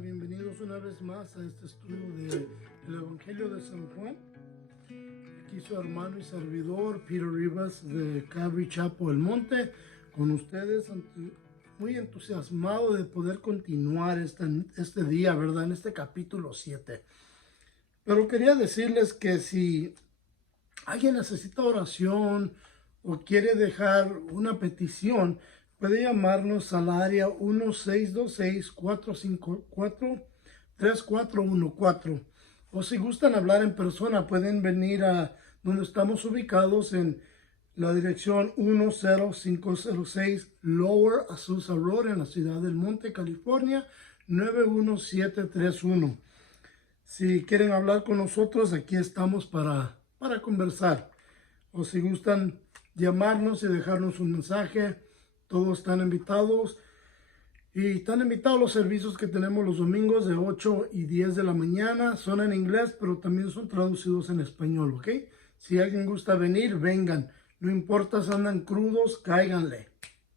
bienvenidos una vez más a este estudio del Evangelio de San Juan. Aquí su hermano y servidor Peter Rivas de Calvary Chapel El Monte, con ustedes, muy entusiasmado de poder continuar este día, ¿verdad? En este capítulo 7. Pero quería decirles que si alguien necesita oración o quiere dejar una petición, puede llamarnos al área 1626-454-3414. O si gustan hablar en persona, pueden venir a donde estamos ubicados en la dirección 10506 Lower Azusa Road en la ciudad del Monte, California, 91731. Si quieren hablar con nosotros, aquí estamos para conversar. O si gustan llamarnos y dejarnos un mensaje, todos están invitados. Y están invitados los servicios que tenemos los domingos de 8 y 10 de la mañana. Son en inglés, pero también son traducidos en español, ¿ok? Si alguien gusta venir, vengan. No importa si andan crudos, cáiganle.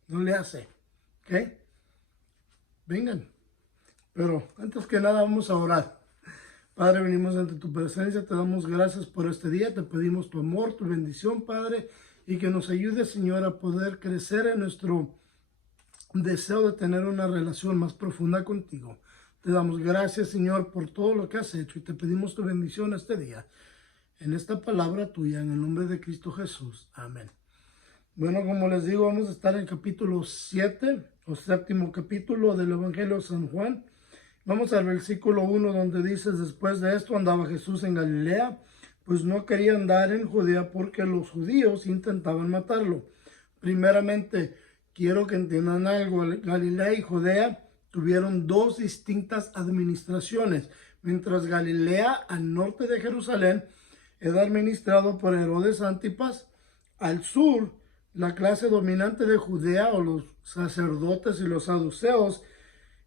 No le hace, ¿ok? Vengan. Pero antes que nada vamos a orar. Padre, venimos ante tu presencia, te damos gracias por este día, te pedimos tu amor, tu bendición, Padre, y que nos ayude, Señor, a poder crecer en nuestro deseo de tener una relación más profunda contigo. Te damos gracias, Señor, por todo lo que has hecho y te pedimos tu bendición este día. En esta palabra tuya, en el nombre de Cristo Jesús. Amén. Bueno, como les digo, vamos a estar en el capítulo 7, o séptimo capítulo del Evangelio de San Juan. Vamos al versículo 1 donde dice: después de esto andaba Jesús en Galilea, pues no quería andar en Judea porque los judíos intentaban matarlo. Primeramente, quiero que entiendan algo. Galilea y Judea tuvieron dos distintas administraciones. Mientras Galilea, al norte de Jerusalén, era administrado por Herodes Antipas, al sur, la clase dominante de Judea, o los sacerdotes y los saduceos,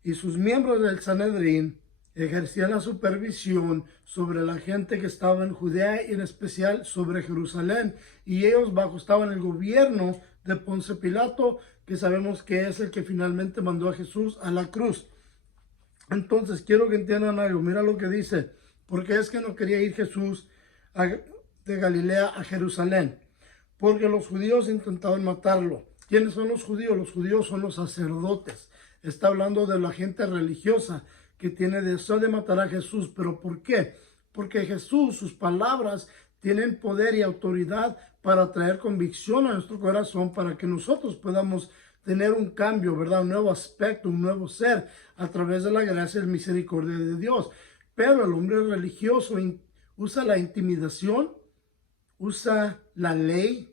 y sus miembros del Sanedrín ejercían la supervisión sobre la gente que estaba en Judea y en especial sobre Jerusalén. Y ellos estaban el gobierno de Ponce Pilato, que sabemos que es el que finalmente mandó a Jesús a la cruz. Entonces quiero que entiendan algo. Mira lo que dice. ¿Por qué es que no quería ir Jesús de Galilea a Jerusalén? Porque los judíos intentaban matarlo. ¿Quiénes son los judíos? Los judíos son los sacerdotes. Está hablando de la gente religiosa que tiene deseo de matar a Jesús. ¿Pero por qué? Porque Jesús, sus palabras, tienen poder y autoridad para traer convicción a nuestro corazón, para que nosotros podamos tener un cambio, ¿verdad? Un nuevo aspecto, un nuevo ser, a través de la gracia y misericordia de Dios. Pero el hombre religioso usa la intimidación, usa la ley,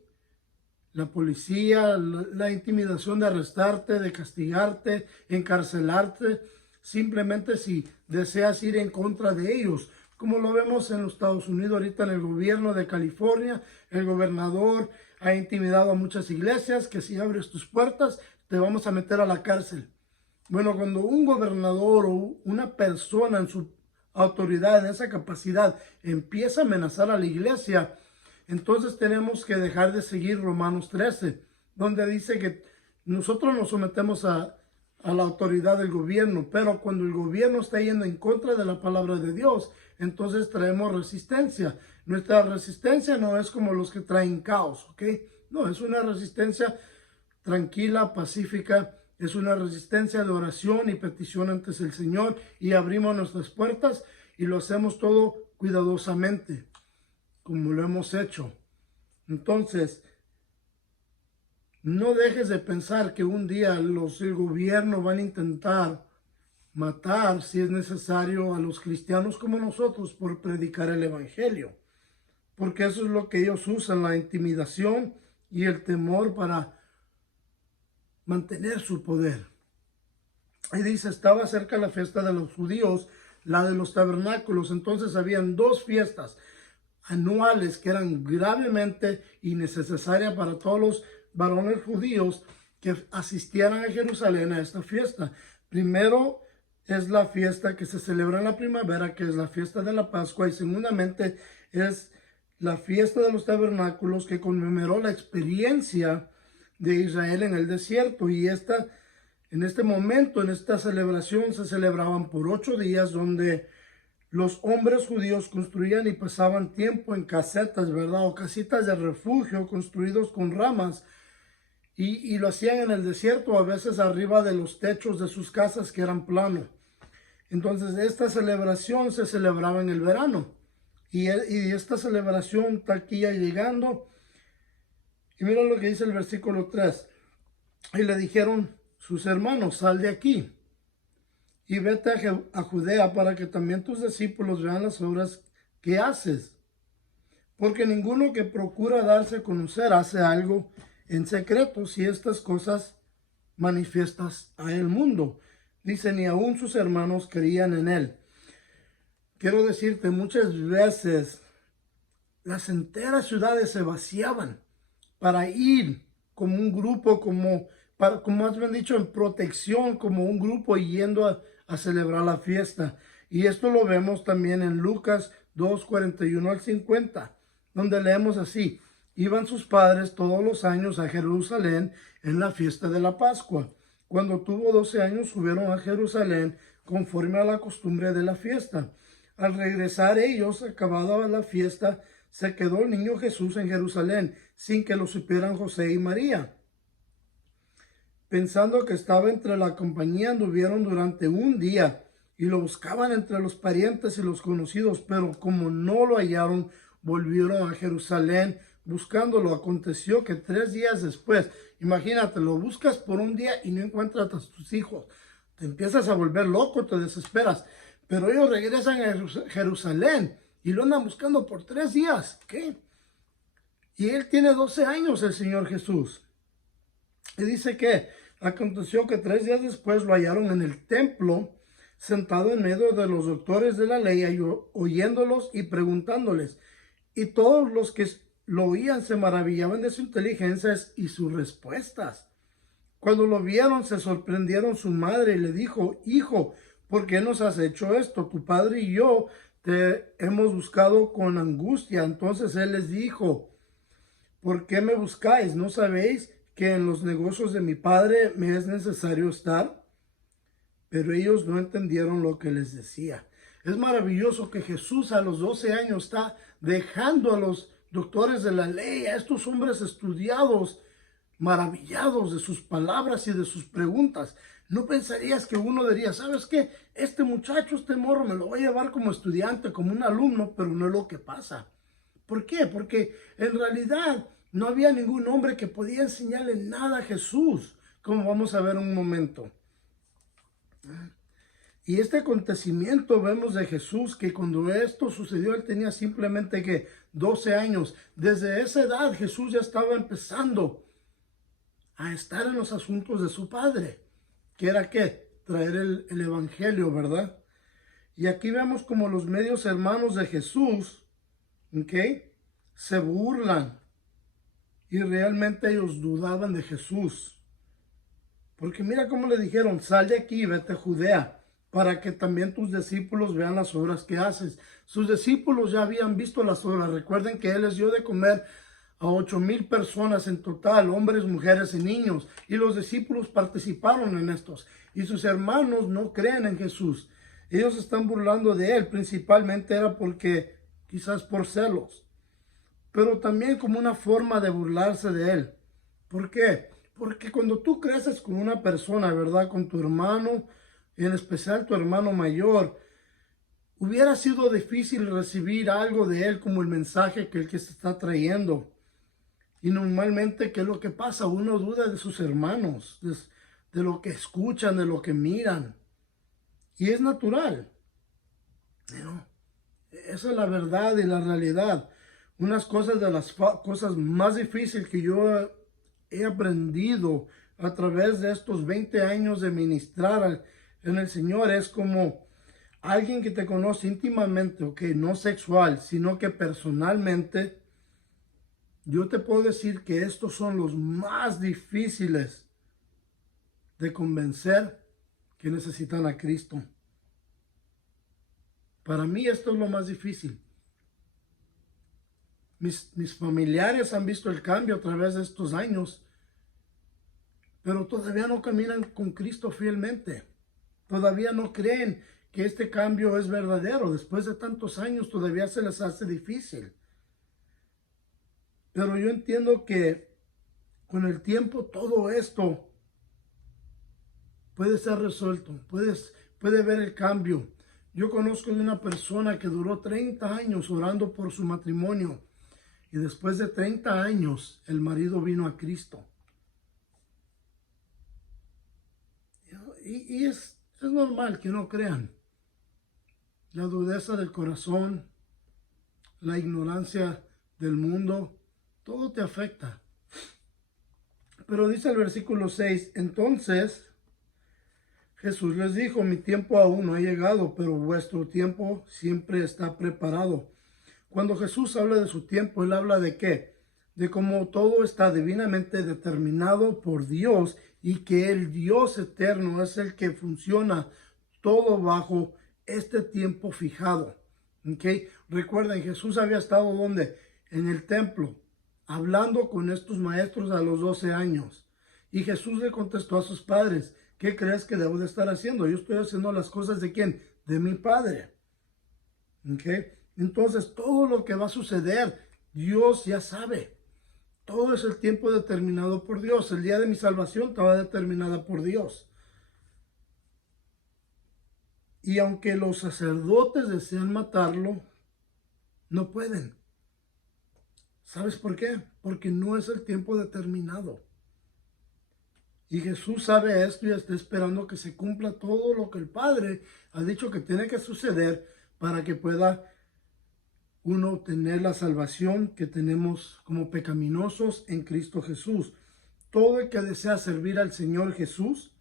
la policía, la intimidación de arrestarte, de castigarte, encarcelarte, simplemente si deseas ir en contra de ellos. Como lo vemos en los Estados Unidos ahorita en el gobierno de California, el gobernador ha intimidado a muchas iglesias que si abres tus puertas te vamos a meter a la cárcel. Bueno, cuando un gobernador o una persona en su autoridad, en esa capacidad, empieza a amenazar a la iglesia, entonces tenemos que dejar de seguir Romanos 13, donde dice que nosotros nos sometemos a la autoridad del gobierno, pero cuando el gobierno está yendo en contra de la palabra de Dios, entonces traemos resistencia. Nuestra resistencia no es como los que traen caos, ¿ok? No, es una resistencia tranquila, pacífica, es una resistencia de oración y petición ante el Señor, y abrimos nuestras puertas y lo hacemos todo cuidadosamente, como lo hemos hecho. Entonces, no dejes de pensar que un día el gobierno van a intentar matar, si es necesario, a los cristianos como nosotros por predicar el evangelio. Porque eso es lo que ellos usan, la intimidación y el temor para mantener su poder. Y dice, estaba cerca la fiesta de los judíos, la de los tabernáculos. Entonces habían dos fiestas anuales que eran gravemente innecesarias para todos los varones judíos que asistieran a Jerusalén a esta fiesta. Primero es la fiesta que se celebra en la primavera, que es la fiesta de la Pascua, y segundamente es la fiesta de los tabernáculos, que conmemoró la experiencia de Israel en el desierto. Y esta En este momento, en esta celebración, se celebraban por 8 días, donde los hombres judíos construían y pasaban tiempo en casetas, ¿verdad? O casitas de refugio construidos con ramas. Y lo hacían en el desierto, a veces arriba de los techos de sus casas que eran planos. Entonces, esta celebración se celebraba en el verano. Y esta celebración está aquí ya llegando. Y mira lo que dice el versículo 3. Y le dijeron sus hermanos, sal de aquí y vete a Judea para que también tus discípulos vean las obras que haces. Porque ninguno que procura darse a conocer hace algo en secreto si estas cosas manifiestas al mundo. Dice, ni aún sus hermanos creían en él. Quiero decirte, muchas veces las enteras ciudades se vaciaban para ir como un grupo, como has bien dicho, en protección, como un grupo yendo a celebrar la fiesta. Y esto lo vemos también en Lucas 2:41 al 50, donde leemos así: iban sus padres todos los años a Jerusalén en la fiesta de la Pascua. Cuando tuvo 12 años subieron a Jerusalén conforme a la costumbre de la fiesta. Al regresar ellos, acabada la fiesta, se quedó el niño Jesús en Jerusalén, sin que lo supieran José y María. Pensando que estaba entre la compañía, anduvieron durante un día y lo buscaban entre los parientes y los conocidos, pero como no lo hallaron, volvieron a Jerusalén buscándolo. Aconteció que 3 días después, imagínate, lo buscas por un día y no encuentras a tus hijos. Te empiezas a volver loco, te desesperas. Pero ellos regresan a Jerusalén y lo andan buscando por 3 días. ¿Qué? Y él tiene 12 años, el Señor Jesús. Y dice que aconteció que 3 días después lo hallaron en el templo, sentado en medio de los doctores de la ley, oyéndolos y preguntándoles. Y todos los que lo oían se maravillaban de sus inteligencias y sus respuestas. Cuando lo vieron, se sorprendieron su madre y le dijo, hijo, ¿por qué nos has hecho esto? Tu padre y yo te hemos buscado con angustia. Entonces él les dijo, ¿por qué me buscáis? ¿No sabéis que en los negocios de mi padre me es necesario estar? Pero ellos no entendieron lo que les decía. Es maravilloso que Jesús a los 12 años está dejando a los doctores de la ley, a estos hombres estudiados, maravillados de sus palabras y de sus preguntas. No pensarías que uno diría, ¿sabes qué? Este muchacho, este morro, me lo voy a llevar como estudiante, como un alumno, pero no es lo que pasa. ¿Por qué? Porque en realidad no había ningún hombre que podía enseñarle nada a Jesús, como vamos a ver en un momento. Y este acontecimiento vemos de Jesús, que cuando esto sucedió, él tenía simplemente que 12 años. Desde esa edad Jesús ya estaba empezando a estar en los asuntos de su padre, que era ¿qué? Traer el evangelio, ¿verdad? Y aquí vemos como los medios hermanos de Jesús, ¿ok? Se burlan. Y realmente ellos dudaban de Jesús. Porque mira cómo le dijeron, sal de aquí y vete a Judea, para que también tus discípulos vean las obras que haces. Sus discípulos ya habían visto las obras. Recuerden que él les dio de comer a 8,000 personas en total, hombres, mujeres y niños. Y los discípulos participaron en estos. Y sus hermanos no creen en Jesús. Ellos están burlando de él. Principalmente era porque, quizás por celos, pero también como una forma de burlarse de él. ¿Por qué? Porque cuando tú creces con una persona, ¿verdad? Con tu hermano, en especial tu hermano mayor, hubiera sido difícil recibir algo de él como el mensaje que él que se está trayendo. Y normalmente, ¿qué es lo que pasa? Uno duda de sus hermanos, de lo que escuchan, de lo que miran. Y es natural. ¿No? Esa es la verdad y la realidad. Unas cosas de las cosas más difíciles que yo he aprendido a través de estos 20 años de ministrar en el Señor es como alguien que te conoce íntimamente, ok, no sexual, sino que personalmente. Yo te puedo decir que estos son los más difíciles de convencer que necesitan a Cristo. Para mí esto es lo más difícil. Mis familiares han visto el cambio a través de estos años. pero todavía no caminan con Cristo fielmente. Todavía no creen que este cambio es verdadero. Después de tantos años todavía se les hace difícil. Pero yo entiendo que con el tiempo todo esto puede ser resuelto. Puede ver el cambio. Yo conozco de una persona que duró 30 años orando por su matrimonio. Y después de 30 años el marido vino a Cristo. Y es normal que no crean. La dureza del corazón, la ignorancia del mundo, todo te afecta. Pero dice el versículo 6, entonces Jesús les dijo, mi tiempo aún no ha llegado, pero vuestro tiempo siempre está preparado. Cuando Jesús habla de su tiempo, Él habla de qué? De cómo todo está divinamente determinado por Dios y que el Dios eterno es el que funciona todo bajo este tiempo fijado. ¿Okay? Recuerden, Jesús había estado ¿dónde? En el templo, hablando con estos maestros a los 12 años. Y Jesús le contestó a sus padres, ¿qué crees que debo de estar haciendo? Yo estoy haciendo las cosas ¿de quién? De mi Padre. ¿Okay? Entonces, todo lo que va a suceder, Dios ya sabe. Todo es el tiempo determinado por Dios. El día de mi salvación estaba determinada por Dios. Y aunque los sacerdotes desean matarlo, no pueden. ¿Sabes por qué? Porque no es el tiempo determinado. Y Jesús sabe esto y está esperando que se cumpla todo lo que el Padre ha dicho que tiene que suceder para que pueda uno tener la salvación que tenemos como pecaminosos en Cristo Jesús. Todo el que desea servir al Señor Jesús,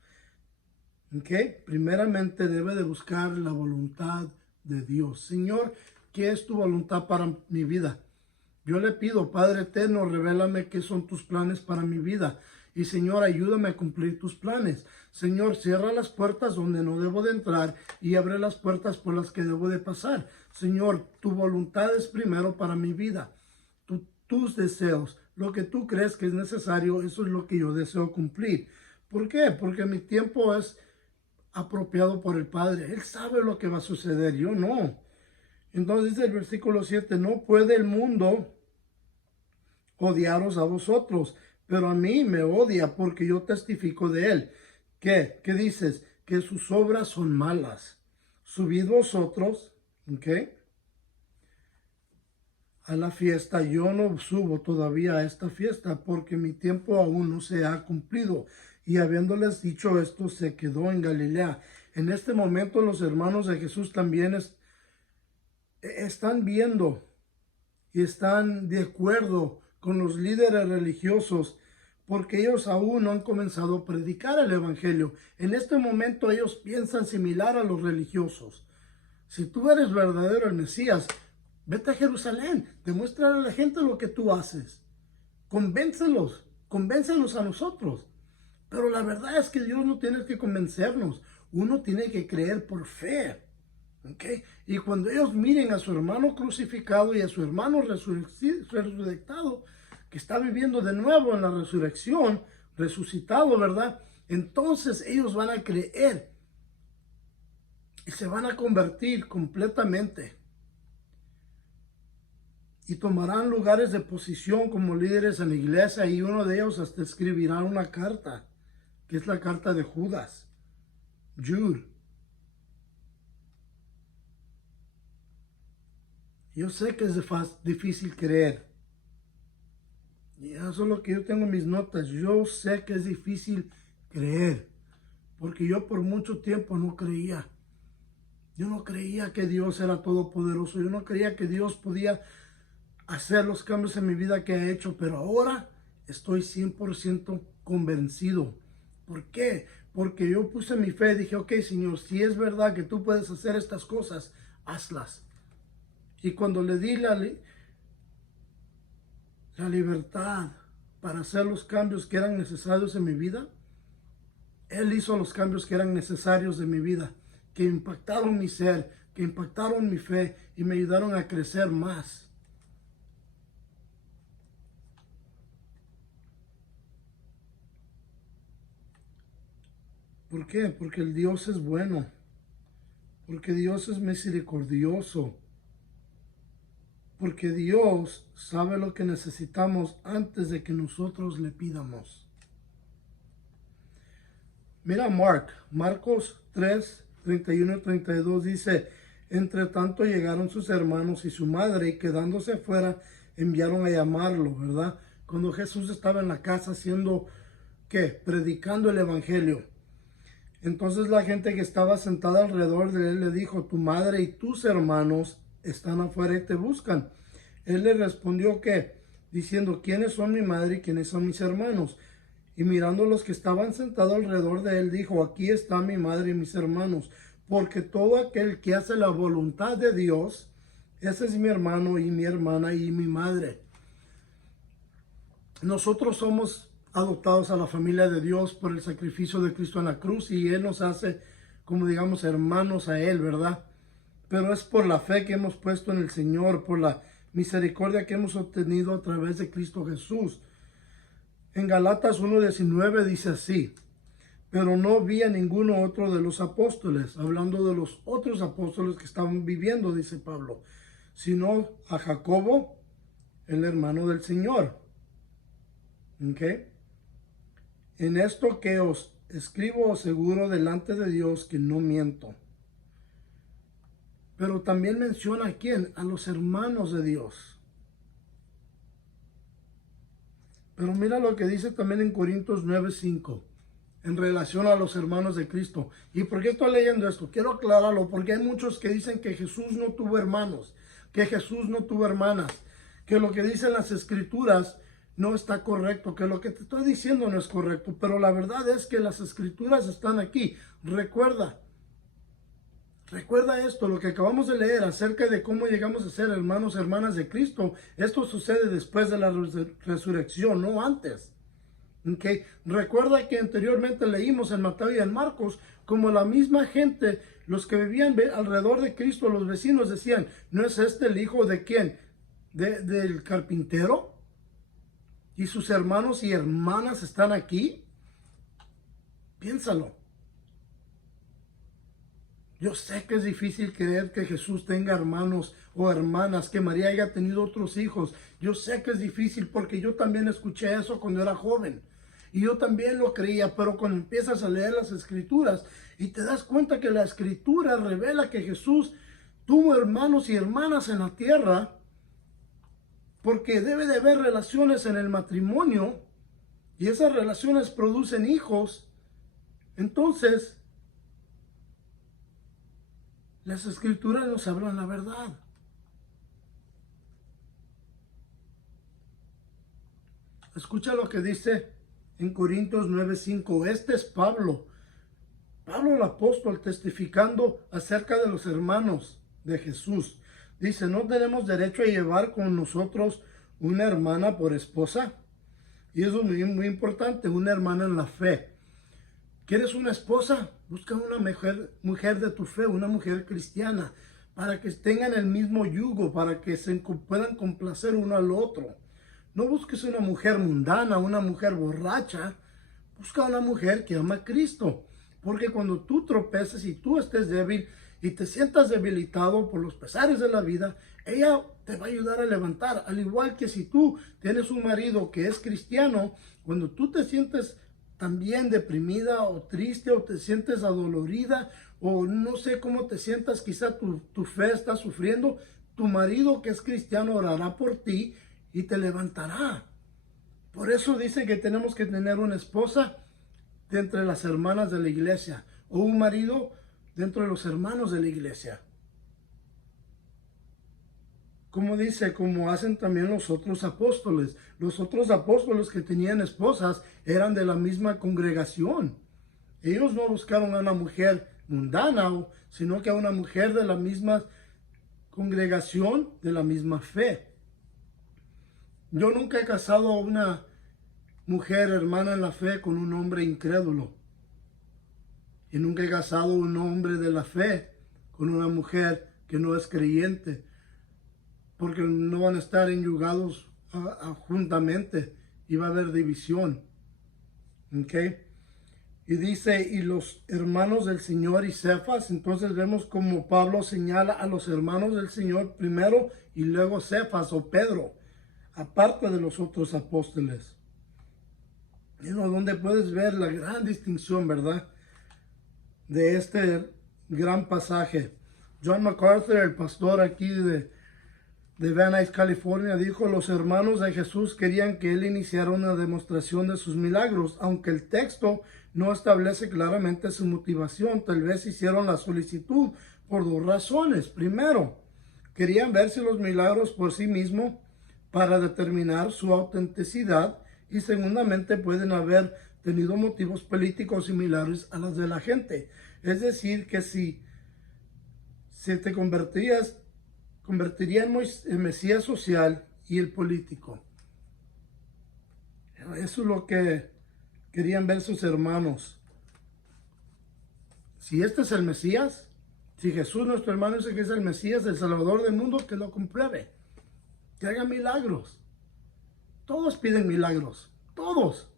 primeramente debe de buscar la voluntad de Dios. Señor, ¿qué es tu voluntad para mi vida? Yo le pido, Padre eterno, revélame qué son tus planes para mi vida. Y Señor, ayúdame a cumplir tus planes. Señor, cierra las puertas donde no debo de entrar y abre las puertas por las que debo de pasar. Señor, tu voluntad es primero para mi vida. Tus deseos, lo que tú crees que es necesario, eso es lo que yo deseo cumplir. ¿Por qué? Porque mi tiempo es apropiado por el Padre. Él sabe lo que va a suceder, yo no. Entonces dice el versículo 7, no puede el mundo odiaros a vosotros, pero a mí me odia porque yo testifico de él. ¿Qué? ¿Qué dices? Que sus obras son malas. Subid vosotros, a la fiesta. Yo no subo todavía a esta fiesta porque mi tiempo aún no se ha cumplido. Y habiéndoles dicho esto, se quedó en Galilea. En este momento los hermanos de Jesús también están viendo y están de acuerdo con los líderes religiosos porque ellos aún no han comenzado a predicar el evangelio. En este momento ellos piensan similar a los religiosos. Si tú eres verdadero el Mesías, vete a Jerusalén, demuéstrale a la gente lo que tú haces. Convéncelos a nosotros. Pero la verdad es que Dios no tiene que convencernos. Uno tiene que creer por fe. Y cuando ellos miren a su hermano crucificado y a su hermano resucitado, que está viviendo de nuevo en la resurrección, resucitado, ¿verdad? Entonces ellos van a creer y se van a convertir completamente. Y tomarán lugares de posición como líderes en la iglesia y uno de ellos hasta escribirá una carta, que es la carta de Judas, Jude. Yo sé que es difícil creer. Y eso es lo que yo tengo en mis notas. Yo sé que es difícil creer. Porque yo por mucho tiempo no creía. Yo no creía que Dios era todopoderoso. Yo no creía que Dios podía hacer los cambios en mi vida que ha hecho. Pero ahora estoy 100% convencido. ¿Por qué? Porque yo puse mi fe y dije, ok, Señor, si es verdad que tú puedes hacer estas cosas, hazlas. Y cuando le di la libertad para hacer los cambios que eran necesarios en mi vida, Él hizo los cambios que eran necesarios en mi vida, que impactaron mi ser, que impactaron mi fe y me ayudaron a crecer más. ¿Por qué? Porque el Dios es bueno, porque Dios es misericordioso, porque Dios sabe lo que necesitamos antes de que nosotros le pidamos. Mira Marcos 3, 31 y 32 dice, entre tanto llegaron sus hermanos y su madre y quedándose afuera enviaron a llamarlo, ¿verdad? Cuando Jesús estaba en la casa haciendo, ¿qué? Predicando el evangelio. Entonces la gente que estaba sentada alrededor de él le dijo, tu madre y tus hermanos están afuera y te buscan. Él le respondió que, diciendo, ¿quiénes son mi madre y quiénes son mis hermanos? Y mirando a los que estaban sentados alrededor de él, dijo, aquí está mi madre y mis hermanos, porque todo aquel que hace la voluntad de Dios, ese es mi hermano y mi hermana y mi madre. Nosotros somos adoptados a la familia de Dios por el sacrificio de Cristo en la cruz y Él nos hace, como digamos, hermanos a Él, ¿verdad? Pero es por la fe que hemos puesto en el Señor, por la misericordia que hemos obtenido a través de Cristo Jesús. En Galatas 1:19 dice así, pero no vi a ninguno otro de los apóstoles, hablando de los otros apóstoles que estaban viviendo, dice Pablo, sino a Jacobo, el hermano del Señor. ¿Ok? En esto que os escribo os aseguro delante de Dios que no miento. Pero también menciona a quién, a los hermanos de Dios. Pero mira lo que dice también en Corintios 9:5 en relación a los hermanos de Cristo. ¿Y por qué estoy leyendo esto? Quiero aclararlo porque hay muchos que dicen que Jesús no tuvo hermanos, que Jesús no tuvo hermanas, que lo que dicen las escrituras no está correcto, que lo que te estoy diciendo no es correcto, pero la verdad es que las escrituras están aquí. Recuerda esto, lo que acabamos de leer acerca de cómo llegamos a ser hermanos, hermanas de Cristo. Esto sucede después de la resurrección, no antes. ¿Okay? Recuerda que anteriormente leímos en Mateo y en Marcos como la misma gente, los que vivían alrededor de Cristo, los vecinos decían, ¿no es este el hijo de quién? ¿Del carpintero? ¿Y sus hermanos y hermanas están aquí? Piénsalo. Yo sé que es difícil creer que Jesús tenga hermanos o hermanas, que María haya tenido otros hijos. Yo sé que es difícil porque yo también escuché eso cuando era joven. Y yo también lo creía, pero cuando empiezas a leer las escrituras y te das cuenta que la escritura revela que Jesús tuvo hermanos y hermanas en la tierra, porque debe de haber relaciones en el matrimonio y esas relaciones producen hijos. Entonces, las escrituras nos hablan la verdad. Escucha lo que dice en Corintios 9:5. Este es Pablo el apóstol, testificando acerca de los hermanos de Jesús. Dice, ¿no tenemos derecho a llevar con nosotros una hermana por esposa? Y eso es muy, muy importante, una hermana en la fe. ¿Quieres una esposa? Busca una mujer de tu fe, una mujer cristiana, para que tengan el mismo yugo, para que se puedan complacer uno al otro. No busques una mujer mundana, una mujer borracha. Busca una mujer que ama a Cristo. Porque cuando tú tropeces y tú estés débil y te sientas debilitado por los pesares de la vida, ella te va a ayudar a levantar. Al igual que si tú tienes un marido que es cristiano, cuando tú te sientes también deprimida o triste o te sientes adolorida o no sé cómo te sientas, quizá tu fe está sufriendo, tu marido que es cristiano orará por ti y te levantará. Por eso dice que tenemos que tener una esposa de entre las hermanas de la iglesia o un marido dentro de los hermanos de la iglesia. Como dice, como hacen también los otros apóstoles. Los otros apóstoles que tenían esposas eran de la misma congregación. Ellos no buscaron a una mujer mundana, sino que a una mujer de la misma congregación, de la misma fe. Yo nunca he casado a una mujer hermana en la fe con un hombre incrédulo. Y nunca he casado a un hombre de la fe con una mujer que no es creyente. Porque no van a estar enyugados juntamente y va a haber división. ¿Ok? Y dice, y los hermanos del Señor y Cefas. Entonces vemos como Pablo señala a los hermanos del Señor primero y luego Cefas o Pedro, aparte de los otros apóstoles. Donde puedes ver la gran distinción, ¿verdad? De este gran pasaje. John MacArthur, el pastor aquí de Van Nuys, California, dijo: los hermanos de Jesús querían que él iniciara una demostración de sus milagros, aunque el texto no establece claramente su motivación. Tal vez hicieron la solicitud por dos razones. Primero, querían ver si los milagros por sí mismos para determinar su autenticidad, y segundamente pueden haber tenido motivos políticos similares a los de la gente. Es decir, que si te convertiría en Mesías social y el político. Eso es lo que querían ver sus hermanos. Si este es el Mesías, si Jesús nuestro hermano dice que es el Mesías, el Salvador del mundo, que lo compruebe, que haga milagros. Todos piden milagros, todos.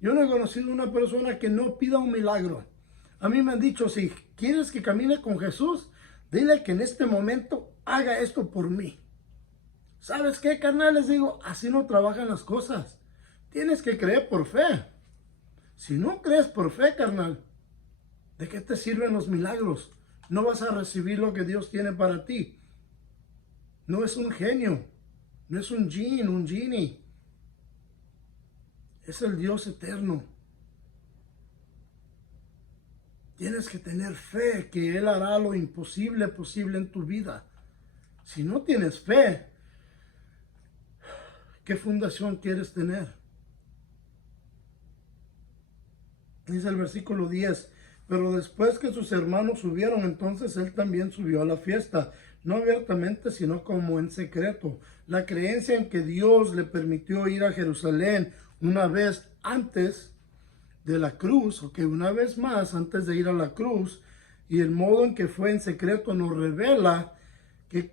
Yo no he conocido una persona que no pida un milagro. A mí me han dicho: si quieres que camine con Jesús, dile que en este momento haga esto por mí. ¿Sabes qué, carnal? Les digo, así no trabajan las cosas. Tienes que creer por fe. Si no crees por fe, carnal, ¿de qué te sirven los milagros? No vas a recibir lo que Dios tiene para ti. No es un genio, no es un genie. Es el Dios eterno. Tienes que tener fe que Él hará lo imposible posible en tu vida. Si no tienes fe, ¿qué fundación quieres tener? Dice el versículo 10: pero después que sus hermanos subieron, entonces él también subió a la fiesta, no abiertamente, sino como en secreto. La creencia en que Dios le permitió ir a Jerusalén una vez antes de la cruz, o que una vez más antes de ir a la cruz, y el modo en que fue en secreto, nos revela que,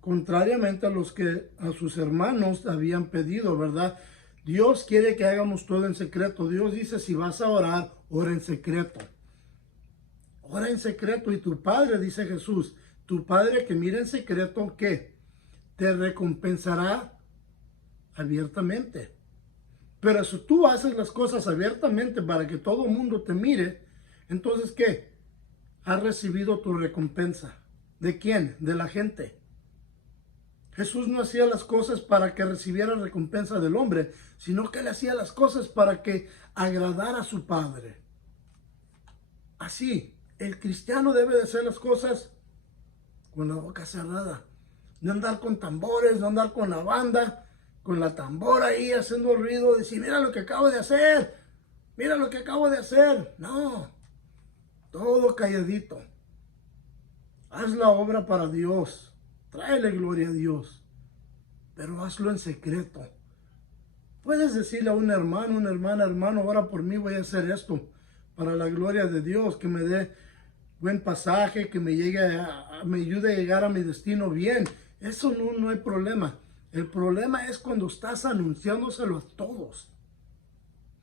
contrariamente a los que a sus hermanos habían pedido, ¿verdad?, Dios quiere que hagamos todo en secreto. Dios dice: si vas a orar, ora en secreto. Ora en secreto. Y tu Padre, dice Jesús, tu Padre que mira en secreto, ¿qué? Te recompensará abiertamente. Pero si tú haces las cosas abiertamente para que todo el mundo te mire, entonces ¿qué? Has recibido tu recompensa. ¿De quién? De la gente. Jesús no hacía las cosas para que recibiera recompensa del hombre, sino que él hacía las cosas para que agradara a su Padre. Así, el cristiano debe de hacer las cosas con la boca cerrada. No andar con tambores, no andar con la banda, con la tambora ahí haciendo ruido, decir: mira lo que acabo de hacer, mira lo que acabo de hacer. No, todo calladito. Haz la obra para Dios. Tráele gloria a Dios, pero hazlo en secreto. Puedes decirle a un hermano, una hermana: hermano, ora por mí, voy a hacer esto para la gloria de Dios, que me dé buen pasaje, que me ayude a llegar a mi destino bien. Eso no hay problema. El problema es cuando estás anunciándoselo a todos.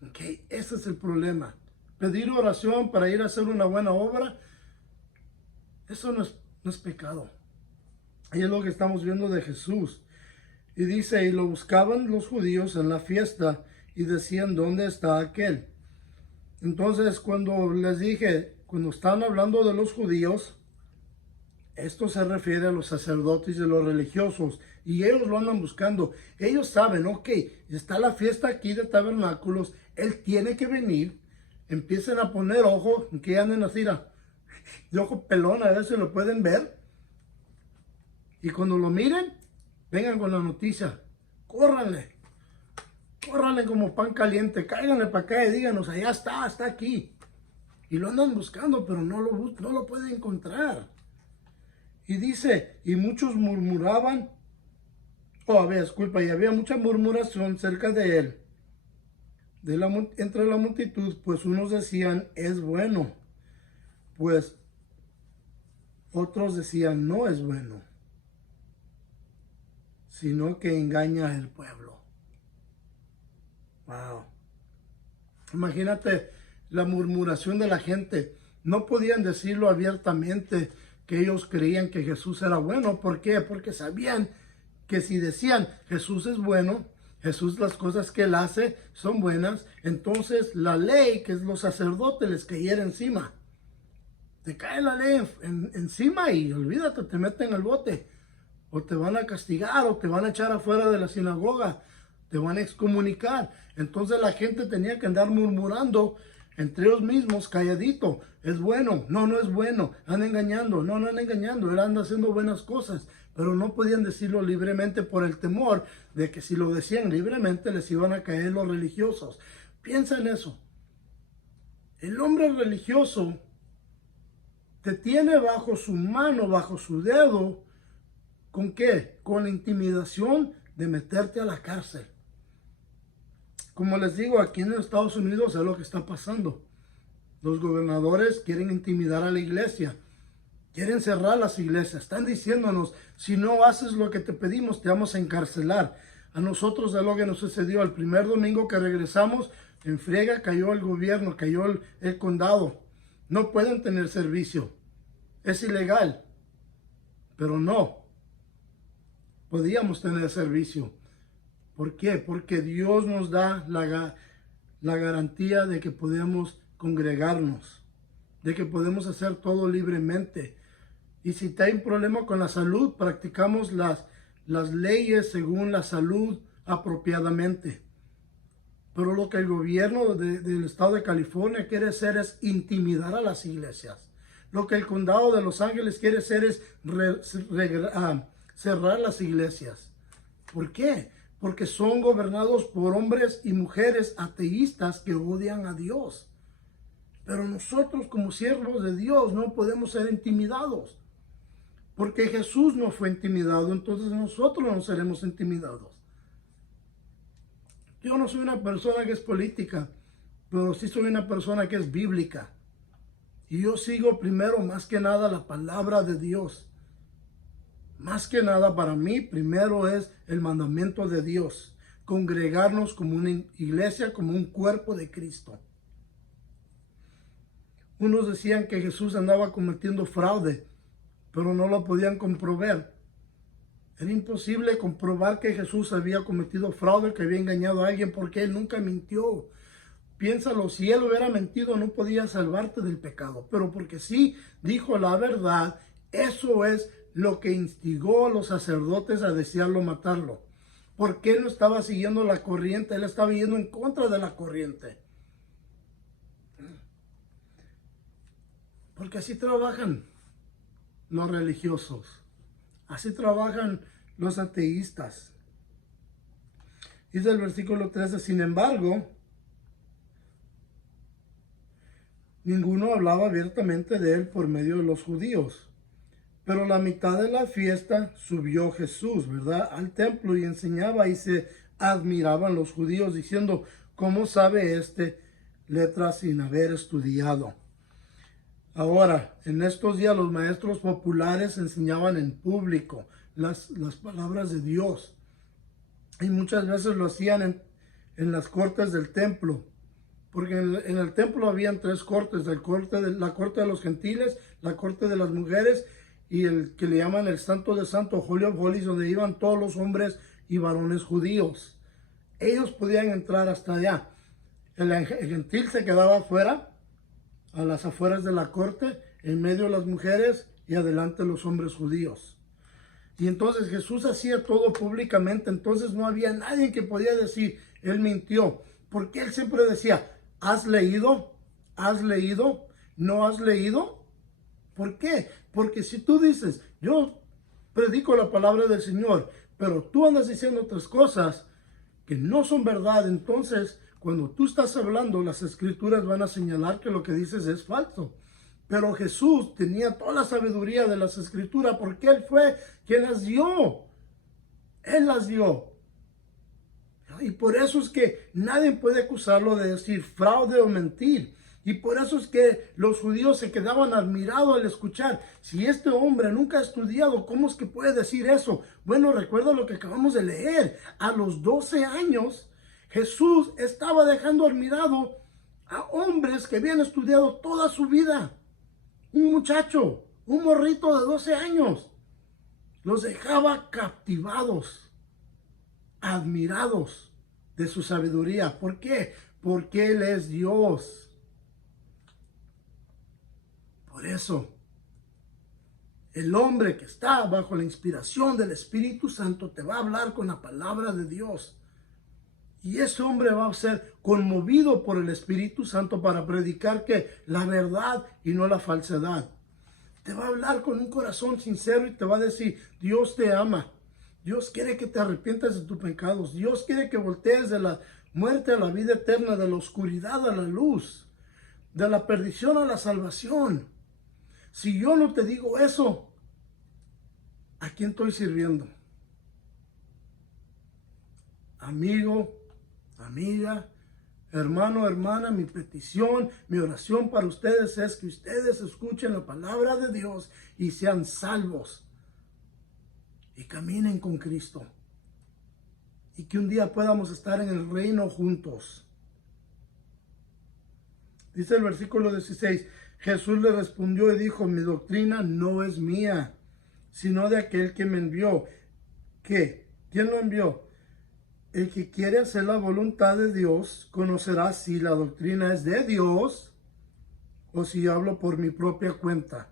¿Ok? Ese es el problema. Pedir oración para ir a hacer una buena obra, eso no es pecado. Y es lo que estamos viendo de Jesús. Y dice: y lo buscaban los judíos en la fiesta y decían: ¿dónde está aquel? Entonces, cuando les dije, cuando están hablando de los judíos, esto se refiere a los sacerdotes y los religiosos, y ellos lo andan buscando. Ellos saben: ok, está la fiesta aquí de tabernáculos, él tiene que venir. Empiecen a poner ojo, que anden así, de ojo pelón, a ver si lo pueden ver. Y cuando lo miren, vengan con la noticia. Córranle como pan caliente, cáiganle para acá y díganos: allá está aquí. Y lo andan buscando, pero no lo pueden encontrar. Y dice: y muchos murmuraban, y había mucha murmuración cerca de él, entre la multitud, pues unos decían: es bueno, pues otros decían: no es bueno, sino que engaña al pueblo. Wow. Imagínate la murmuración de la gente. No podían decirlo abiertamente que ellos creían que Jesús era bueno. ¿Por qué? Porque sabían que si decían Jesús es bueno, Jesús las cosas que él hace son buenas, entonces la ley, que es los sacerdotes, les cayera encima. Te cae la ley encima y olvídate, te meten en el bote. O te van a castigar, o te van a echar afuera de la sinagoga, te van a excomunicar. Entonces la gente tenía que andar murmurando entre ellos mismos, calladito. Es bueno, no, no es bueno, anda engañando, no, no anda engañando, él anda haciendo buenas cosas. Pero no podían decirlo libremente por el temor de que si lo decían libremente les iban a caer los religiosos. Piensa en eso. El hombre religioso te tiene bajo su mano, bajo su dedo. ¿Con qué? Con la intimidación de meterte a la cárcel. Como les digo, aquí en Estados Unidos es lo que está pasando. Los gobernadores quieren intimidar a la iglesia. Quieren cerrar las iglesias. Están diciéndonos, si no haces lo que te pedimos, te vamos a encarcelar. A nosotros es lo que nos sucedió. El primer domingo que regresamos, en friega cayó el gobierno, cayó el condado. No pueden tener servicio. Es ilegal. Pero no. Podíamos tener servicio. ¿Por qué? Porque Dios nos da la garantía de que podemos congregarnos, de que podemos hacer todo libremente. Y si hay un problema con la salud, practicamos las leyes según la salud apropiadamente. Pero lo que el gobierno del estado de California quiere hacer es intimidar a las iglesias. Lo que el condado de Los Ángeles quiere hacer es cerrar las iglesias. ¿Por qué? Porque son gobernados por hombres y mujeres ateístas que odian a Dios. Pero nosotros como siervos de Dios no podemos ser intimidados. Porque Jesús no fue intimidado, entonces nosotros no seremos intimidados. Yo no soy una persona que es política, pero sí soy una persona que es bíblica. Y yo sigo primero, más que nada, la palabra de Dios. Más que nada para mí, primero es el mandamiento de Dios. Congregarnos como una iglesia, como un cuerpo de Cristo. Unos decían que Jesús andaba cometiendo fraude, pero no lo podían comprobar. Era imposible comprobar que Jesús había cometido fraude, que había engañado a alguien, porque él nunca mintió. Piénsalo, si él hubiera mentido no podía salvarte del pecado, pero porque sí dijo la verdad, eso es lo que instigó a los sacerdotes a desearlo matarlo. Porque él no estaba siguiendo la corriente, él estaba yendo en contra de la corriente. Porque así trabajan los religiosos, así trabajan los ateístas. Dice el versículo 13, sin embargo, ninguno hablaba abiertamente de él por medio de los judíos. Pero la mitad de la fiesta subió Jesús, ¿verdad?, al templo y enseñaba, y se admiraban los judíos diciendo, ¿cómo sabe este letras sin haber estudiado? Ahora, en estos días los maestros populares enseñaban en público las palabras de Dios. Y muchas veces lo hacían en las cortes del templo. Porque en el templo habían tres cortes, la corte de los gentiles, la corte de las mujeres y el que le llaman el Santo de Santos, Holy of Holies, donde iban todos los hombres y varones judíos. Ellos podían entrar hasta allá. El gentil se quedaba afuera, a las afueras de la corte, en medio de las mujeres y adelante los hombres judíos. Y entonces Jesús hacía todo públicamente, entonces no había nadie que podía decir, él mintió, porque él siempre decía, ¿has leído? ¿Has leído? ¿No has leído? ¿Por qué? Porque si tú dices, yo predico la palabra del Señor, pero tú andas diciendo otras cosas que no son verdad, entonces cuando tú estás hablando, las escrituras van a señalar que lo que dices es falso. Pero Jesús tenía toda la sabiduría de las escrituras porque Él fue quien las dio. Él las dio. Y por eso es que nadie puede acusarlo de decir fraude o mentir. Y por eso es que los judíos se quedaban admirados al escuchar, si este hombre nunca ha estudiado, ¿cómo es que puede decir eso? Bueno, recuerda lo que acabamos de leer. A los 12 años, Jesús estaba dejando admirado a hombres que habían estudiado toda su vida. Un muchacho, un morrito de 12 años, los dejaba captivados, admirados de su sabiduría. ¿Por qué? Porque Él es Dios. Por eso, el hombre que está bajo la inspiración del Espíritu Santo te va a hablar con la palabra de Dios. Y ese hombre va a ser conmovido por el Espíritu Santo para predicar que la verdad y no la falsedad. Te va a hablar con un corazón sincero y te va a decir, Dios te ama. Dios quiere que te arrepientas de tus pecados. Dios quiere que voltees de la muerte a la vida eterna, de la oscuridad a la luz, de la perdición a la salvación. Si yo no te digo eso, ¿a quién estoy sirviendo? Amigo, amiga, hermano, hermana, mi petición, mi oración para ustedes es que ustedes escuchen la palabra de Dios y sean salvos y caminen con Cristo. Y que un día podamos estar en el reino juntos. Dice el versículo 16, Jesús le respondió y dijo, mi doctrina no es mía, sino de aquel que me envió. ¿Qué? ¿Quién lo envió? El que quiere hacer la voluntad de Dios conocerá si la doctrina es de Dios o si hablo por mi propia cuenta.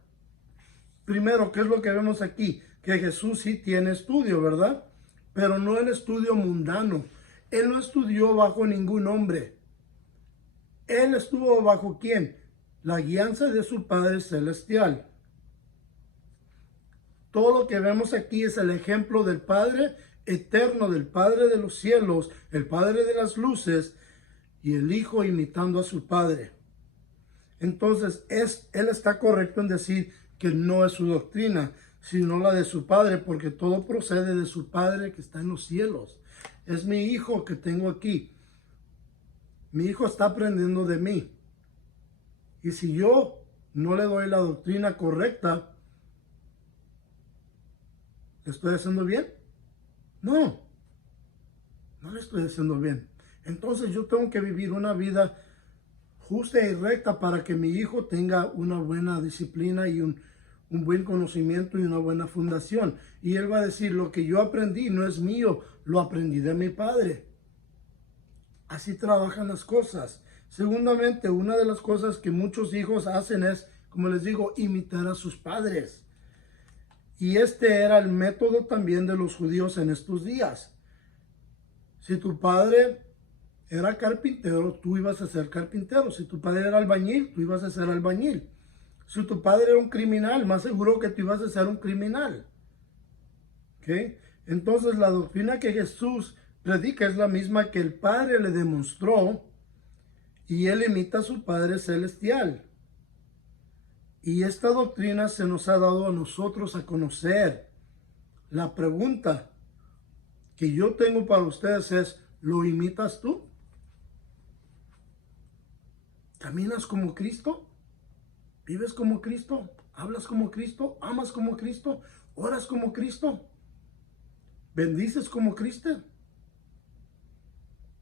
Primero, ¿qué es lo que vemos aquí? Que Jesús sí tiene estudio, ¿verdad? Pero no el estudio mundano. Él no estudió bajo ningún hombre. Él estuvo bajo ¿quién? La guianza de su Padre Celestial. Todo lo que vemos aquí es el ejemplo del Padre eterno, del Padre de los cielos, el Padre de las luces y el Hijo imitando a su Padre. Entonces, él está correcto en decir que no es su doctrina, sino la de su Padre, porque todo procede de su Padre que está en los cielos. Es mi hijo que tengo aquí. Mi hijo está aprendiendo de mí. Y si yo no le doy la doctrina correcta, ¿le estoy haciendo bien? No, no le estoy haciendo bien. Entonces yo tengo que vivir una vida justa y recta para que mi hijo tenga una buena disciplina y un buen conocimiento y una buena fundación. Y él va a decir, lo que yo aprendí no es mío, lo aprendí de mi padre. Así trabajan las cosas. Segundamente, una de las cosas que muchos hijos hacen es, como les digo, imitar a sus padres. Y este era el método también de los judíos en estos días. Si tu padre era carpintero, tú ibas a ser carpintero. Si tu padre era albañil, tú ibas a ser albañil. Si tu padre era un criminal, más seguro que tú ibas a ser un criminal. ¿Okay? Entonces la doctrina que Jesús predica es la misma que el Padre le demostró y él imita a su Padre Celestial. Y esta doctrina se nos ha dado a nosotros a conocer. La pregunta que yo tengo para ustedes es, ¿lo imitas tú? ¿Caminas como Cristo? ¿Vives como Cristo? ¿Hablas como Cristo? ¿Amas como Cristo? ¿Oras como Cristo? ¿Bendices como Cristo?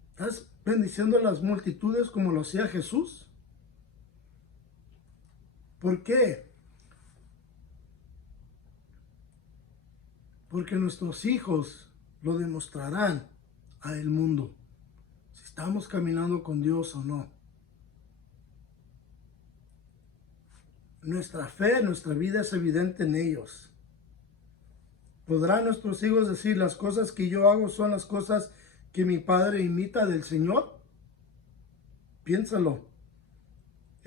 ¿Estás bendiciendo a las multitudes como lo hacía Jesús? ¿Por qué? Porque nuestros hijos lo demostrarán al mundo, si estamos caminando con Dios o no. Nuestra fe, nuestra vida es evidente en ellos. ¿Podrán nuestros hijos decir, las cosas que yo hago son las cosas que mi padre imita del Señor? Piénsalo.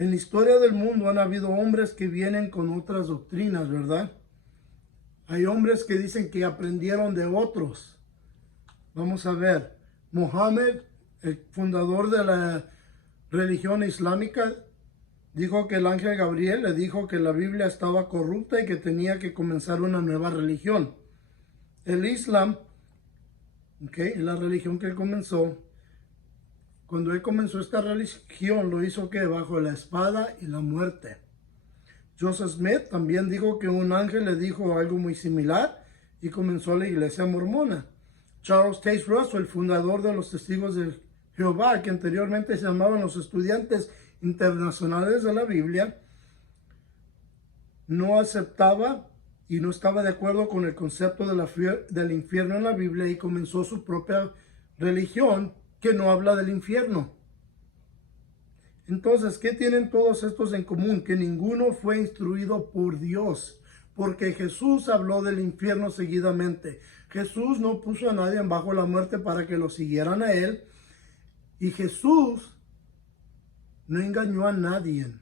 En la historia del mundo han habido hombres que vienen con otras doctrinas, ¿verdad? Hay hombres que dicen que aprendieron de otros. Vamos a ver. Mohammed, el fundador de la religión islámica, dijo que el ángel Gabriel le dijo que la Biblia estaba corrupta y que tenía que comenzar una nueva religión. El Islam, la religión que él comenzó, cuando él comenzó esta religión, lo hizo que bajo la espada y la muerte. Joseph Smith también dijo que un ángel le dijo algo muy similar y comenzó la iglesia mormona. Charles Taze Russell, el fundador de los Testigos de Jehová, que anteriormente se llamaban los Estudiantes internacionales de la Biblia, no aceptaba y no estaba de acuerdo con el concepto del infierno en la Biblia y comenzó su propia religión que no habla del infierno. Entonces, ¿qué tienen todos estos en común? Que ninguno fue instruido por Dios, porque Jesús habló del infierno seguidamente. Jesús no puso a nadie bajo la muerte para que lo siguieran a él, y Jesús no engañó a nadie,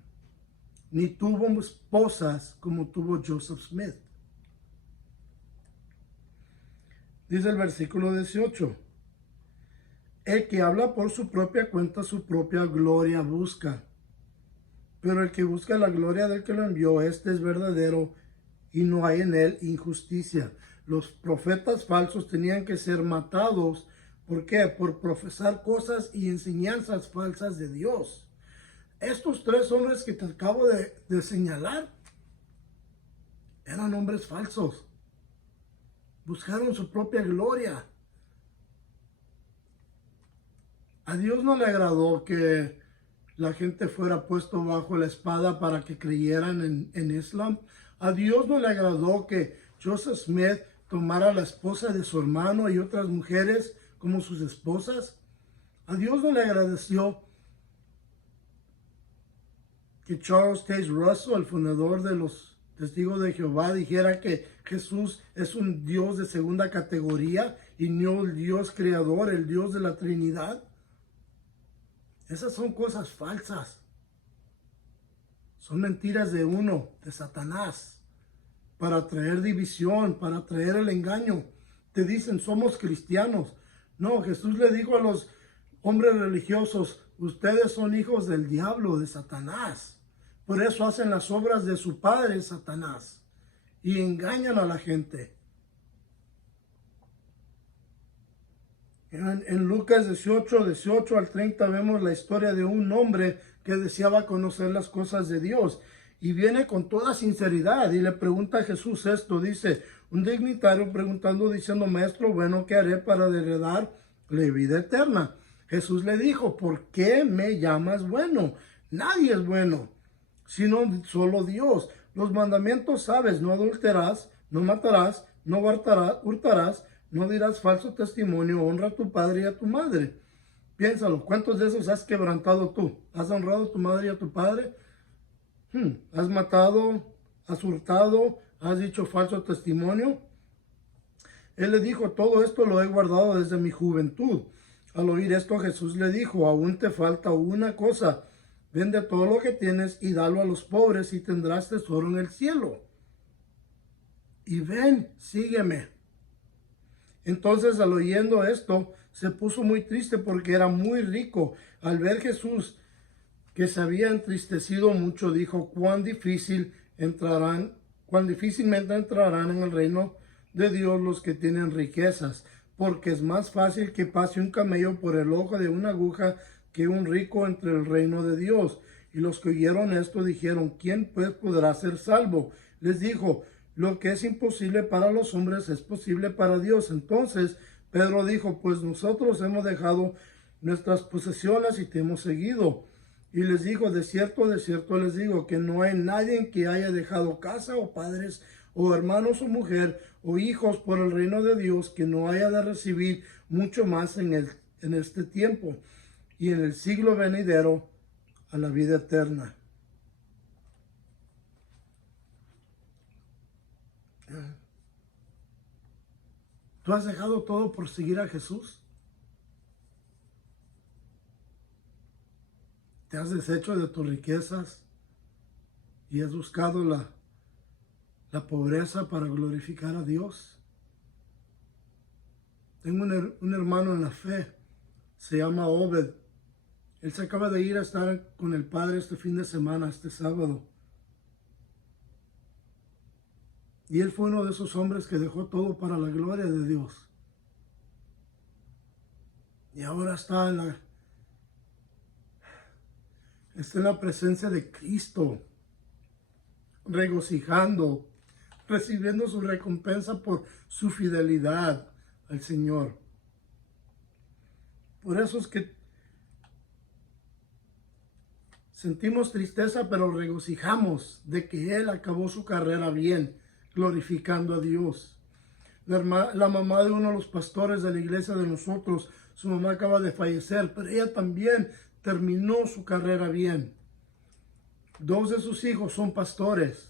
ni tuvo esposas como tuvo Joseph Smith. Dice el versículo 18. El que habla por su propia cuenta, su propia gloria busca. Pero el que busca la gloria del que lo envió, este es verdadero y no hay en él injusticia. Los profetas falsos tenían que ser matados. ¿Por qué? Por profesar cosas y enseñanzas falsas de Dios. Estos tres hombres que te acabo de señalar eran hombres falsos. Buscaron su propia gloria. A Dios no le agradó que la gente fuera puesto bajo la espada para que creyeran en Islam. A Dios no le agradó que Joseph Smith tomara la esposa de su hermano y otras mujeres como sus esposas. A Dios no le agradeció que Charles Taze Russell, el fundador de los Testigos de Jehová, dijera que Jesús es un Dios de segunda categoría y no el Dios creador, el Dios de la Trinidad. Esas son cosas falsas. Son mentiras de uno, de Satanás, para traer división, para traer el engaño. Te dicen, somos cristianos. No, Jesús le dijo a los hombres religiosos, ustedes son hijos del diablo, de Satanás. Por eso hacen las obras de su padre, Satanás, y engañan a la gente. En Lucas 18 al 30 vemos la historia de un hombre que deseaba conocer las cosas de Dios y viene con toda sinceridad y le pregunta a Jesús esto, dice, un dignatario preguntando, diciendo, maestro, bueno, ¿qué haré para heredar la vida eterna? Jesús le dijo, ¿por qué me llamas bueno? Nadie es bueno, sino solo Dios. Los mandamientos sabes, no adulterarás, no matarás, no hurtarás, no dirás falso testimonio, honra a tu padre y a tu madre. Piénsalo, ¿cuántos de esos has quebrantado tú? ¿Has honrado a tu madre y a tu padre? ¿Has matado? ¿Has hurtado? ¿Has dicho falso testimonio? Él le dijo, todo esto lo he guardado desde mi juventud. Al oír esto, Jesús le dijo, aún te falta una cosa. Vende todo lo que tienes y dalo a los pobres y tendrás tesoro en el cielo. Y ven, sígueme. Entonces, al oyendo esto, se puso muy triste porque era muy rico. Al ver Jesús que se había entristecido mucho, dijo, cuán difícilmente entrarán en el reino de Dios los que tienen riquezas, porque es más fácil que pase un camello por el ojo de una aguja que un rico entre el reino de Dios. Y los que oyeron esto dijeron, ¿quién pues podrá ser salvo? Les dijo, lo que es imposible para los hombres es posible para Dios. Entonces Pedro dijo, pues nosotros hemos dejado nuestras posesiones y te hemos seguido. Y les dijo, de cierto les digo, que no hay nadie que haya dejado casa o padres o hermanos o mujer o hijos por el reino de Dios que no haya de recibir mucho más en este tiempo y en el siglo venidero a la vida eterna. ¿Tú has dejado todo por seguir a Jesús? ¿Te has deshecho de tus riquezas y has buscado la pobreza para glorificar a Dios? Tengo un hermano en la fe, se llama Obed. Él se acaba de ir a estar con el Padre este fin de semana, este sábado. Y él fue uno de esos hombres que dejó todo para la gloria de Dios. Y ahora está en la presencia de Cristo, regocijando, recibiendo su recompensa por su fidelidad al Señor. Por eso es que sentimos tristeza, pero regocijamos de que él acabó su carrera bien, glorificando a Dios. La mamá de uno de los pastores de la iglesia de nosotros, su mamá acaba de fallecer, pero ella también terminó su carrera bien. 2 de sus hijos son pastores.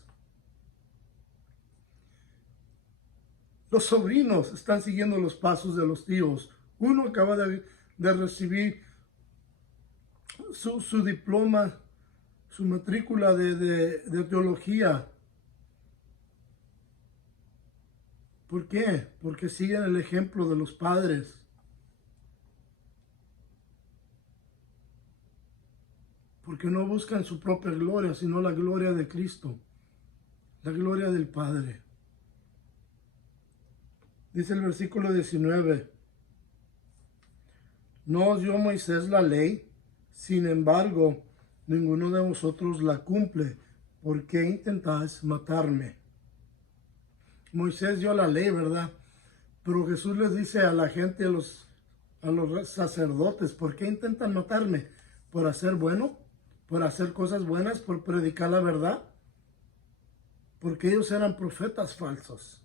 Los sobrinos están siguiendo los pasos de los tíos. Uno acaba de recibir su diploma, su matrícula de teología. ¿Por qué? Porque siguen el ejemplo de los padres. Porque no buscan su propia gloria, sino la gloria de Cristo, la gloria del Padre. Dice el versículo 19, no os dio Moisés la ley, sin embargo, ninguno de vosotros la cumple. ¿Por qué intentáis matarme? Moisés dio la ley, ¿verdad? Pero Jesús les dice a la gente, a los sacerdotes, ¿por qué intentan matarme? ¿Por hacer bueno? ¿Por hacer cosas buenas? ¿Por predicar la verdad? Porque ellos eran profetas falsos,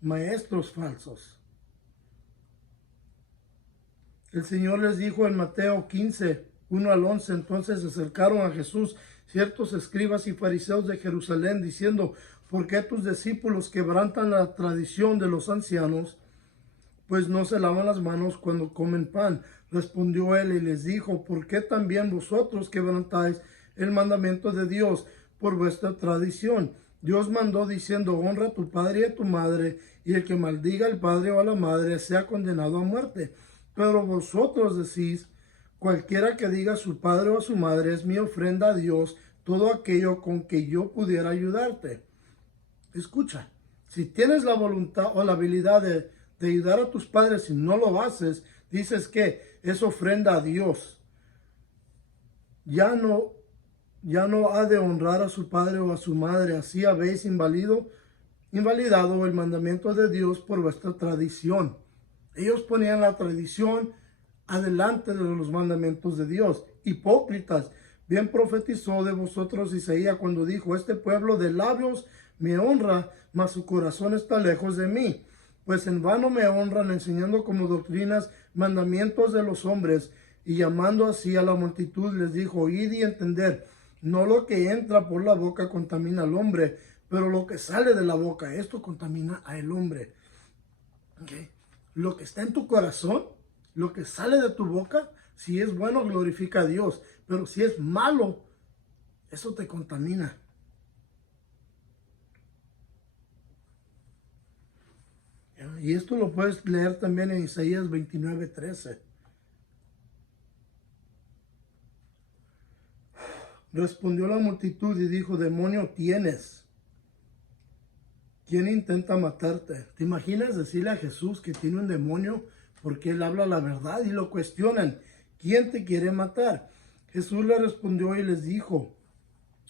maestros falsos. El Señor les dijo en Mateo 15, 1 al 11, entonces se acercaron a Jesús ciertos escribas y fariseos de Jerusalén, diciendo, ¿por qué tus discípulos quebrantan la tradición de los ancianos? Pues no se lavan las manos cuando comen pan. Respondió él y les dijo, ¿por qué también vosotros quebrantáis el mandamiento de Dios por vuestra tradición? Dios mandó diciendo, honra a tu padre y a tu madre, y el que maldiga al padre o a la madre sea condenado a muerte. Pero vosotros decís, cualquiera que diga a su padre o a su madre es mi ofrenda a Dios, todo aquello con que yo pudiera ayudarte. Escucha, si tienes la voluntad o la habilidad de ayudar a tus padres y no lo haces, dices que es ofrenda a Dios. Ya no ha de honrar a su padre o a su madre, así habéis invalidado el mandamiento de Dios por vuestra tradición. Ellos ponían la tradición adelante de los mandamientos de Dios. Hipócritas, bien profetizó de vosotros Isaías cuando dijo, este pueblo de labios me honra, mas su corazón está lejos de mí. Pues en vano me honran enseñando como doctrinas mandamientos de los hombres, y llamando así a la multitud les dijo, oíd y entender, no lo que entra por la boca contamina al hombre, pero lo que sale de la boca, esto contamina al hombre. ¿Okay? Lo que está en tu corazón, lo que sale de tu boca, si es bueno, glorifica a Dios, pero si es malo, eso te contamina. Y esto lo puedes leer también en Isaías 29:13. Respondió la multitud y dijo, demonio tienes. ¿Quién intenta matarte? ¿Te imaginas decirle a Jesús que tiene un demonio porque él habla la verdad? Y lo cuestionan. ¿Quién te quiere matar? Jesús le respondió y les dijo,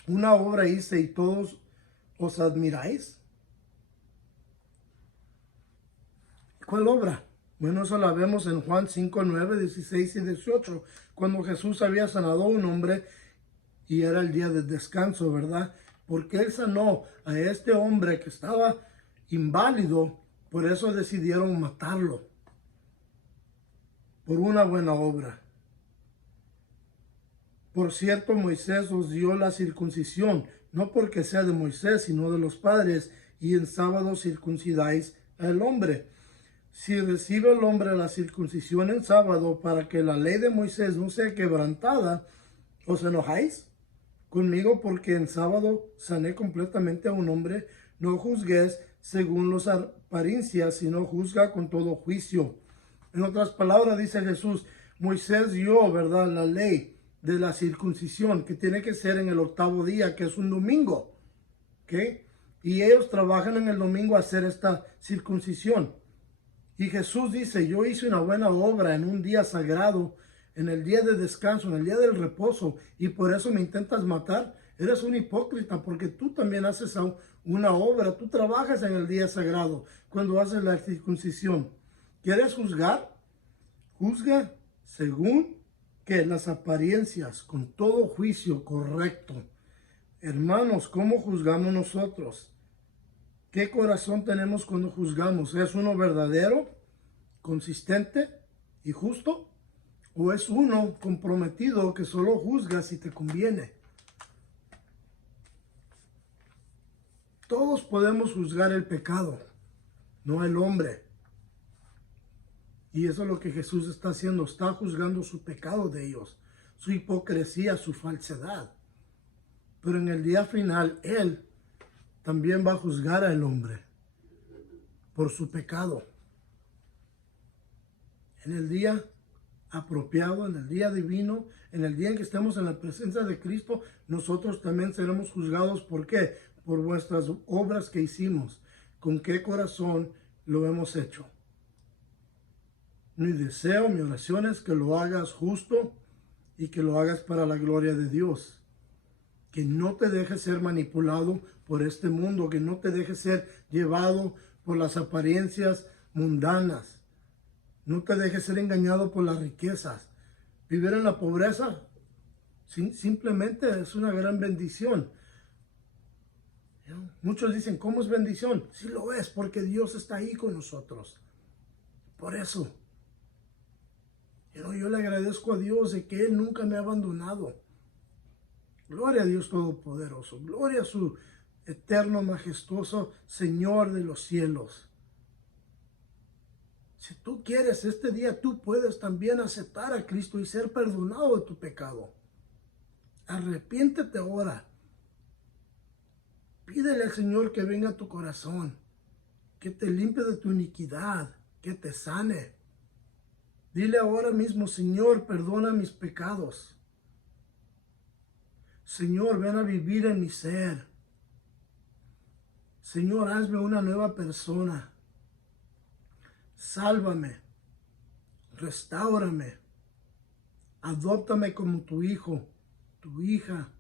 una obra hice y todos os admiráis. ¿Cuál obra? Bueno, eso la vemos en Juan 5, 9, 16 y 18, cuando Jesús había sanado a un hombre y era el día de descanso, ¿verdad? Porque él sanó a este hombre que estaba inválido, por eso decidieron matarlo, por una buena obra. Por cierto, Moisés os dio la circuncisión, no porque sea de Moisés, sino de los padres, y en sábado circuncidáis al hombre. Si recibe el hombre la circuncisión en sábado para que la ley de Moisés no sea quebrantada, ¿os enojáis conmigo porque en sábado sané completamente a un hombre? No juzgues según las apariencias, sino juzga con todo juicio. En otras palabras, dice Jesús, Moisés dio, ¿verdad?, la ley de la circuncisión, que tiene que ser en el 8º día, que es un domingo. ¿Ok? Y ellos trabajan en el domingo a hacer esta circuncisión. Y Jesús dice, yo hice una buena obra en un día sagrado, en el día de descanso, en el día del reposo, y por eso me intentas matar. Eres un hipócrita, porque tú también haces una obra, tú trabajas en el día sagrado, cuando haces la circuncisión. ¿Quieres juzgar? Juzga según que las apariencias con todo juicio correcto. Hermanos, ¿cómo juzgamos nosotros? ¿Qué corazón tenemos cuando juzgamos? ¿Es uno verdadero, consistente y justo? ¿O es uno comprometido que solo juzga si te conviene? Todos podemos juzgar el pecado, no el hombre. Y eso es lo que Jesús está haciendo. Está juzgando su pecado de ellos, su hipocresía, su falsedad. Pero en el día final, Él también va a juzgar al hombre por su pecado. En el día apropiado, en el día divino, en el día en que estemos en la presencia de Cristo, nosotros también seremos juzgados. ¿Por qué? Por vuestras obras que hicimos. ¿Con qué corazón lo hemos hecho? Mi deseo, mi oración es que lo hagas justo y que lo hagas para la gloria de Dios. Que no te dejes ser manipulado por este mundo, que no te dejes ser llevado por las apariencias mundanas. No te dejes ser engañado por las riquezas. Vivir en la pobreza simplemente es una gran bendición. Muchos dicen, ¿cómo es bendición? Sí lo es, porque Dios está ahí con nosotros. Por eso, yo le agradezco a Dios de que Él nunca me ha abandonado. Gloria a Dios Todopoderoso. Gloria a su eterno, majestuoso Señor de los cielos. Si tú quieres, este día tú puedes también aceptar a Cristo y ser perdonado de tu pecado. Arrepiéntete ahora. Pídele al Señor que venga a tu corazón, que te limpie de tu iniquidad, que te sane. Dile ahora mismo, Señor, perdona mis pecados. Señor, ven a vivir en mi ser. Señor, hazme una nueva persona. Sálvame, restáurame, adóptame como tu hijo, tu hija.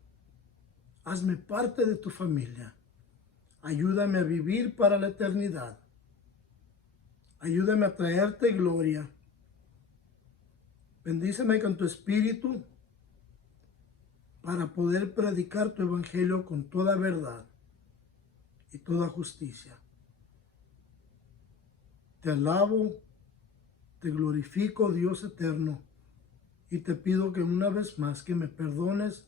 Hazme parte de tu familia. Ayúdame a vivir para la eternidad. Ayúdame a traerte gloria. Bendíceme con tu espíritu para poder predicar tu evangelio con toda verdad y toda justicia. Te alabo, te glorifico, Dios eterno, y te pido que una vez más que me perdones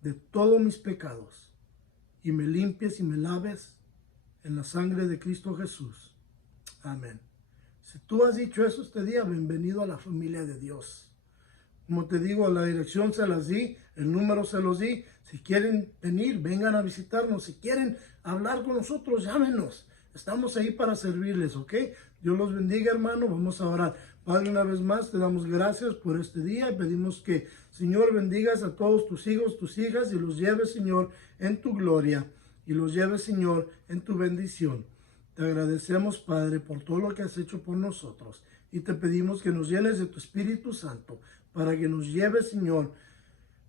de todos mis pecados y me limpies y me laves en la sangre de Cristo Jesús. Amén. Si tú has dicho eso este día, bienvenido a la familia de Dios. Como te digo, la dirección se las di, el número se los di. Si quieren venir, vengan a visitarnos. Si quieren hablar con nosotros, llámenos. Estamos ahí para servirles, ¿ok? Dios los bendiga, hermano. Vamos a orar. Padre, una vez más te damos gracias por este día y pedimos que, Señor, bendigas a todos tus hijos, tus hijas y los lleves, Señor, en tu gloria y los lleves, Señor, en tu bendición. Te agradecemos, Padre, por todo lo que has hecho por nosotros y te pedimos que nos llenes de tu Espíritu Santo para que nos lleves, Señor,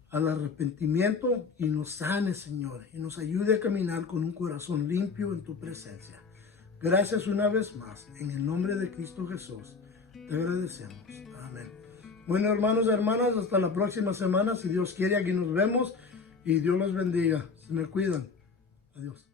al arrepentimiento y nos sane, Señor, y nos ayude a caminar con un corazón limpio en tu presencia. Gracias una vez más, en el nombre de Cristo Jesús, te agradecemos. Amén. Bueno, hermanos y hermanas, hasta la próxima semana, si Dios quiere, aquí nos vemos y Dios los bendiga. Se me cuidan. Adiós.